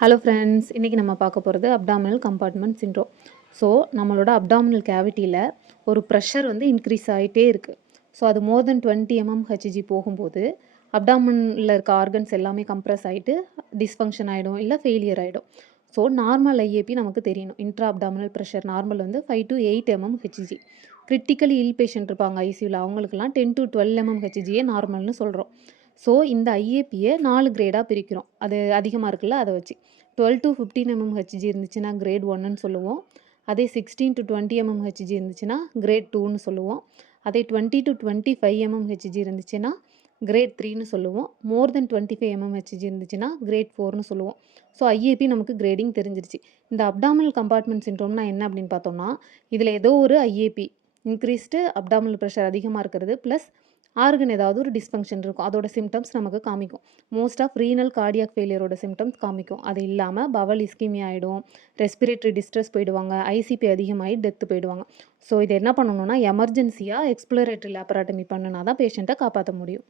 Hello friends, இன்றைக்கி நம்ம பார்க்க போகிறது அப்டாமினல் கம்பார்ட்மெண்ட் சிண்ட்ரோம். ஸோ நம்மளோட அப்டாமினல் கேவிட்டியில் ஒரு ப்ரெஷர் வந்து இன்க்ரீஸ் ஆகிட்டே இருக்குது. ஸோ அது மோர் தென் 20 mmHg போகும்போது அப்டாமினில் இருக்க ஆர்கன்ஸ் எல்லாமே கம்ப்ரெஸ் ஆகிட்டு டிஸ்ஃபங்க்ஷன் ஆகிடும், இல்லை ஃபெயிலியர் ஆகிடும். ஸோ நார்மல் ஐஏபி நமக்கு தெரியணும். இன்ட்ரா அப்டாமினல் ப்ரெஷர் நார்மல் வந்து 5 to 8 mmHg. Critically ill patient இருப்பாங்க ஐசியூவில், அவங்களுக்குலாம் 10 to 12 mmHgயே நார்மல்னு சொல்கிறோம். ஸோ இந்த ஐஏபியை 4 கிரேடாக பிரிக்கிறோம். அது அதிகமாக இருக்குல்ல, அதை வச்சு 12 to 15 mmHg இருந்துச்சுன்னா கிரேட் 1ன்னு சொல்லுவோம். அதே 16 to 20 mmHg இருந்துச்சுன்னா கிரேட் 2ன்னு சொல்லுவோம். அதே 20 to 25 mmHg இருந்துச்சுன்னா கிரேட் 3ன்னு சொல்லுவோம். மோர் தென் 25 mmHg இருந்துச்சுன்னா கிரேட் 4ன்னு சொல்லுவோம். ஸோ ஐஏபி நமக்கு கிரேடிங் தெரிஞ்சிருச்சு. இந்த அப்டாமினல் கம்பார்ட்மெண்ட் சிண்ட்ரோம்னா என்ன அப்படின்னு பார்த்தோம்னா, இதில் ஏதோ ஒரு ஐஏபி இன்க்ரீஸ்டு அப்டாமினல் ப்ரெஷர் அதிகமாக இருக்கிறது ப்ளஸ் ஆர்கன் ஏதாவது ஒரு டிஸ்ஃபங்க்ஷன் இருக்கும், அதோட சிம்டம்ஸ் நமக்கு காமிக்கும். மோஸ்ட் ஆஃப் ரீனல் கார்டியாக் ஃபெயிலியரோட சிம்டம்ஸ் காமிக்கும். அது இல்லாமல் பவல் இஸ்கிமி ஆகிடும், ரெஸ்பிரேட்டரி டிஸ்ட்ரெஸ் போயிடுவாங்க, ஐசிபி அதிகமாகி டெத்து போயிடுவாங்க. ஸோ இது என்ன பண்ணணும்னா எமர்ஜென்சியாக எக்ஸ்ப்ளோரேட்டரி லேப்பராட்டமி பண்ணினா தான் பேஷண்ட்டை காப்பாற்ற முடியும்.